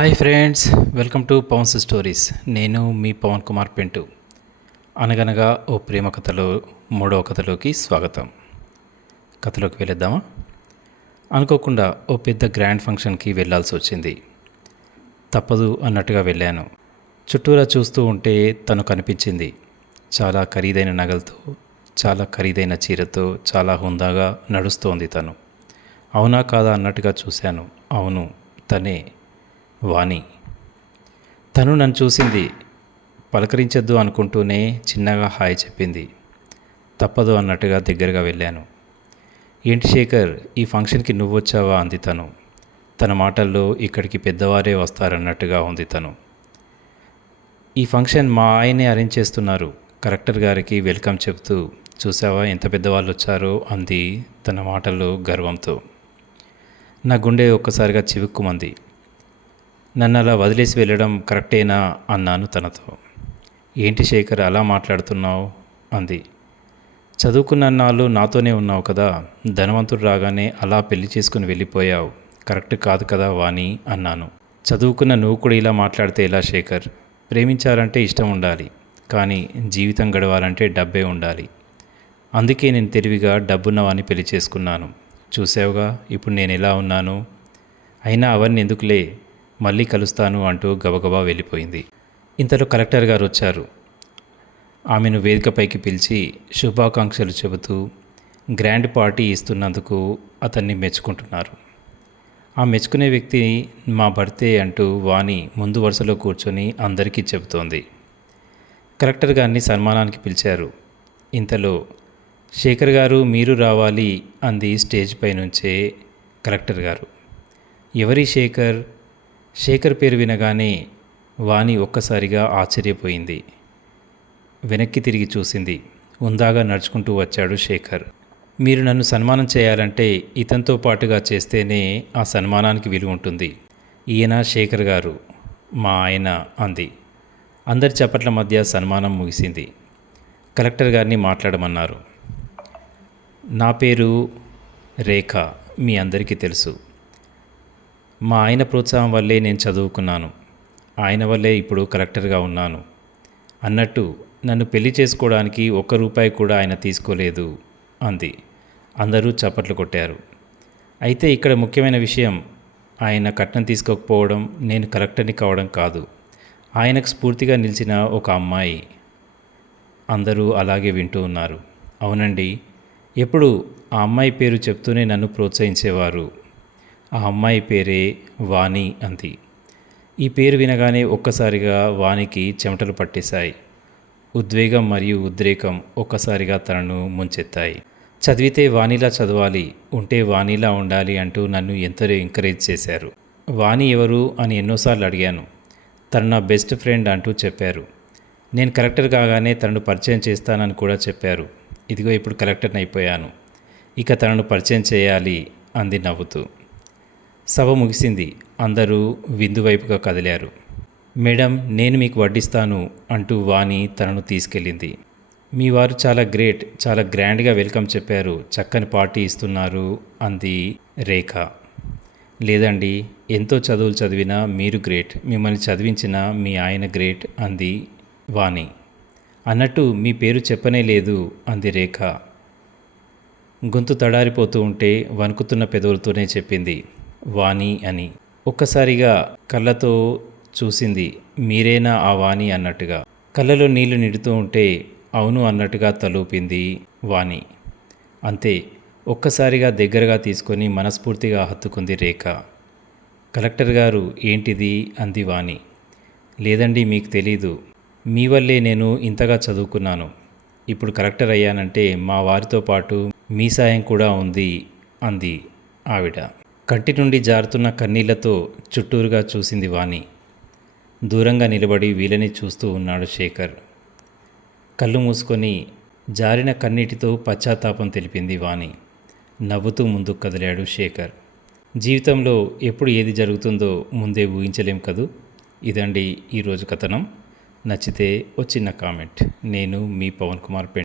Hi friends, welcome to Pavan's stories. నేను మీ పవన్ కుమార్ పెంటు. అనగనగా ఓ ప్రేమ కథలో మూడవ కథలోకి స్వాగతం. కథలోకి వెళ్ళేద్దామా? అనుకోకుండా ఓ పెద్ద గ్రాండ్ ఫంక్షన్కి వెళ్ళాల్సి వచ్చింది. తప్పదు అన్నట్టుగా వెళ్ళాను. చుట్టూరా చూస్తూ ఉంటే తను కనిపించింది. చాలా ఖరీదైన నగలతో, చాలా ఖరీదైన చీరతో, చాలా హుందాగా నడుస్తోంది తను. అవునా కాదా అన్నట్టుగా చూశాను. అవును, తనే వాణి. తను నన్ను చూసింది. పలకరించొద్దు అనుకుంటూనే చిన్నగా హాయ్ చెప్పింది. తప్పదు అన్నట్టుగా దగ్గరగా వెళ్ళాను. ఏంటి శేఖర్, ఈ ఫంక్షన్కి నువ్వు వచ్చావా అంది తను. తన మాటల్లో ఇక్కడికి పెద్దవారే వస్తారన్నట్టుగా ఉంది తను. ఈ ఫంక్షన్ మా ఆయనే అరేంజ్ చేస్తున్నారు. కలెక్టర్ గారికి వెల్కమ్ చెబుతూ, చూసావా ఎంత పెద్దవాళ్ళు వచ్చారో అంది తన మాటల్లో గర్వంతో. నా గుండె ఒక్కసారిగా చివుక్కుమంది. నన్ను అలా వదిలేసి వెళ్ళడం కరెక్టేనా అన్నాను తనతో. ఏంటి శేఖర్ అలా మాట్లాడుతున్నావు అంది. చదువుకున్న నాళ్ళు నాతోనే ఉన్నావు కదా, ధనవంతుడు రాగానే అలా పెళ్లి చేసుకుని వెళ్ళిపోయావు. కరెక్ట్ కాదు కదా వాణి అన్నాను. చదువుకున్న నువ్వు కూడా ఇలా మాట్లాడితే ఎలా శేఖర్? ప్రేమించాలంటే ఇష్టం ఉండాలి, కానీ జీవితం గడవాలంటే డబ్బే ఉండాలి. అందుకే నేను తెలివిగా డబ్బున్నవాన్ని పెళ్లి చేసుకున్నాను. చూసావుగా ఇప్పుడు నేను ఎలా ఉన్నాను. అయినా అవన్నీ ఎందుకులే, మళ్ళీ కలుస్తాను అంటూ గబగబా వెళ్ళిపోయింది. ఇంతలో కలెక్టర్ గారు వచ్చారు. ఆమెను వేదికపైకి పిలిచి శుభాకాంక్షలు చెబుతూ గ్రాండ్ పార్టీ ఇస్తున్నందుకు అతన్ని మెచ్చుకుంటున్నారు. ఆ మెచ్చుకునే వ్యక్తి మా భర్తే అంటూ వాణి ముందు వరుసలో కూర్చొని అందరికీ చెబుతోంది. కలెక్టర్ గారిని సన్మానానికి పిలిచారు. ఇంతలో శేఖర్ గారు మీరు రావాలి అంది స్టేజ్ పై నుంచే కలెక్టర్ గారు. ఎవరి శేఖర్? శేఖర్ పేరు వినగానే వాణి ఒక్కసారిగా ఆశ్చర్యపోయింది. వెనక్కి తిరిగి చూసింది. ఉందాగా నడుచుకుంటూ వచ్చాడు శేఖర్. మీరు నన్ను సన్మానం చేయాలంటే ఇతనితో పాటుగా చేస్తేనే ఆ సన్మానానికి విలువ ఉంటుంది. ఈయన శేఖర్ గారు, మా ఆయన అంది. అందరి చప్పట్ల మధ్య సన్మానం ముగిసింది. కలెక్టర్ గారిని మాట్లాడమన్నారు. నా పేరు రేఖ, మీ అందరికీ తెలుసు. మా ఆయన ప్రోత్సాహం వల్లే నేను చదువుకున్నాను. ఆయన వల్లే ఇప్పుడు కలెక్టర్గా ఉన్నాను. అన్నట్టు నన్ను పెళ్లి చేసుకోవడానికి ఒక్క రూపాయి కూడా ఆయన తీసుకోలేదు అంది. అందరూ చప్పట్లు కొట్టారు. అయితే ఇక్కడ ముఖ్యమైన విషయం, ఆయన కట్నం తీసుకోకపోవడం, నేను కలెక్టర్ని కావడం కాదు. ఆయనకు స్ఫూర్తిగా నిలిచిన ఒక అమ్మాయి. అందరూ అలాగే వింటూ ఉన్నారు. అవునండి, ఎప్పుడు ఆ అమ్మాయి పేరు చెప్తూనే నన్ను ప్రోత్సహించేవారు. ఆ అమ్మాయి పేరే వాణి అంది. ఈ పేరు వినగానే ఒక్కసారిగా వాణికి చెమటలు పట్టేశాయి. ఉద్వేగం మరియు ఉద్రేకం ఒక్కసారిగా తనను ముంచెత్తాయి. చదివితే వాణిలా చదవాలి, ఉంటే వాణిలా ఉండాలి అంటూ నన్ను ఎంతో ఎంకరేజ్ చేశారు. వాణి ఎవరు అని ఎన్నోసార్లు అడిగాను. తను నా బెస్ట్ ఫ్రెండ్ అంటూ చెప్పారు. నేను కలెక్టర్ కాగానే తనను పరిచయం చేస్తానని కూడా చెప్పారు. ఇదిగో ఇప్పుడు కలెక్టర్ని అయిపోయాను, ఇక తనను పరిచయం చేయాలి అంది నవ్వుతూ. సభ ముగిసింది. అందరూ విందు వైపుగా కదిలారు. మేడం, నేను మీకు వడ్డిస్తాను అంటూ వాణి తనను తీసుకెళ్ళింది. మీ వారు చాలా గ్రేట్, చాలా గ్రాండ్గా వెల్కమ్ చెప్పారు, చక్కని పార్టీ ఇస్తున్నారు అంది రేఖ. లేదండి, ఎంతో చదువులు చదివినా మీరు గ్రేట్, మిమ్మల్ని చదివించిన మీ ఆయన గ్రేట్ అంది వాణి. అన్నట్టు మీ పేరు చెప్పనే లేదు అంది రేఖ. గొంతు తడారిపోతూ ఉంటే వణుకుతున్న పెదవులతోనే చెప్పింది వాణి అని. ఒక్కసారిగా కళ్ళతో చూసింది. మీరేనా ఆ వాణి అన్నట్టుగా. కళ్ళలో నీళ్లు నిడుతూ ఉంటే అవును అన్నట్టుగా తలూపింది వాణి. అంతే, ఒక్కసారిగా దగ్గరగా తీసుకొని మనస్ఫూర్తిగా హత్తుకుంది రేఖ. కలెక్టర్ గారు ఏంటిది అంది వాణి. లేదండి, మీకు తెలీదు. మీ వల్లే నేను ఇంతగా చదువుకున్నాను. ఇప్పుడు కలెక్టర్ అయ్యానంటే మా వారితో పాటు మీ సాయం కూడా ఉంది అంది ఆవిడ. కంటి నుండి జారుతున్న కన్నీళ్లతో చుట్టూరుగా చూసింది వాణి. దూరంగా నిలబడి వీళ్ళని చూస్తూ ఉన్నాడు శేఖర్. కళ్ళు మూసుకొని జారిన కన్నీటితో పశ్చాత్తాపం తెలిపింది వాణి. నవ్వుతూ ముందుకు కదిలాడు శేఖర్. జీవితంలో ఎప్పుడు ఏది జరుగుతుందో ముందే ఊహించలేం కదూ. ఇదండి ఈరోజు కథనం. నచ్చితే ఓ చిన్న కామెంట్. నేను మీ పవన్ కుమార్ పెంట్.